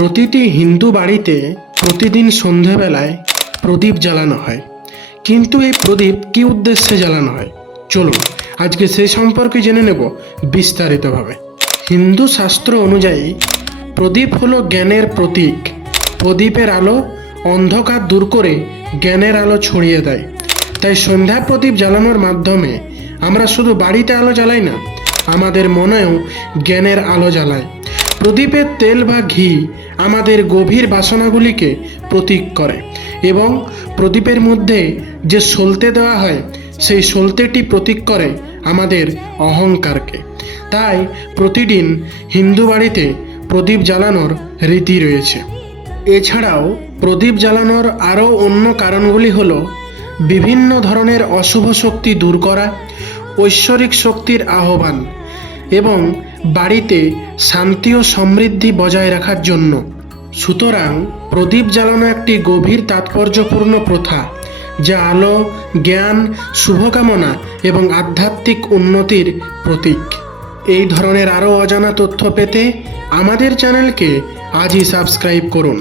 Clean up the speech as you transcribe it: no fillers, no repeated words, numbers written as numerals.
প্রতিটি হিন্দু বাড়িতে প্রতিদিন সন্ধেবেলায় প্রদীপ জ্বালানো হয়, কিন্তু এই প্রদীপ কী উদ্দেশ্যে জ্বালানো হয় চলুন আজকে সেই সম্পর্কে জেনে নেব বিস্তারিতভাবে। হিন্দু শাস্ত্র অনুযায়ী প্রদীপ হলো জ্ঞানের প্রতীক। প্রদীপের আলো অন্ধকার দূর করে জ্ঞানের আলো ছড়িয়ে দেয়। তাই সন্ধ্যা প্রদীপ জ্বালানোর মাধ্যমে আমরা শুধু বাড়িতে আলো জ্বালাই না, আমাদের মনেও জ্ঞানের আলো জ্বালাই। প্রদীপের তেল বা ঘি আমাদের গভীর বাসনাগুলিকে প্রতীক করে এবং প্রদীপের মধ্যে যে সলতে দেওয়া হয় সেই সলতেটি প্রতীক করে আমাদের অহংকারকে। তাই প্রতিদিন হিন্দু বাড়িতে প্রদীপ জ্বালানোর রীতি রয়েছে। এছাড়াও প্রদীপ জ্বালানোর আরও অন্য কারণগুলি হলো বিভিন্ন ধরনের অশুভ শক্তি দূর করা, ঐশ্বরিক শক্তির আহ্বান এবং বাড়িতে শান্তি ও সমৃদ্ধি বজায় রাখার জন্য। সুতরাং প্রদীপ জ্বালানো একটি গভীর তাৎপর্যপূর্ণ প্রথা, যা আলো, জ্ঞান, শুভকামনা এবং আধ্যাত্মিক উন্নতির প্রতীক। এই ধরনের আরও অজানা তথ্য পেতে আমাদের চ্যানেলকে আজই সাবস্ক্রাইব করুন।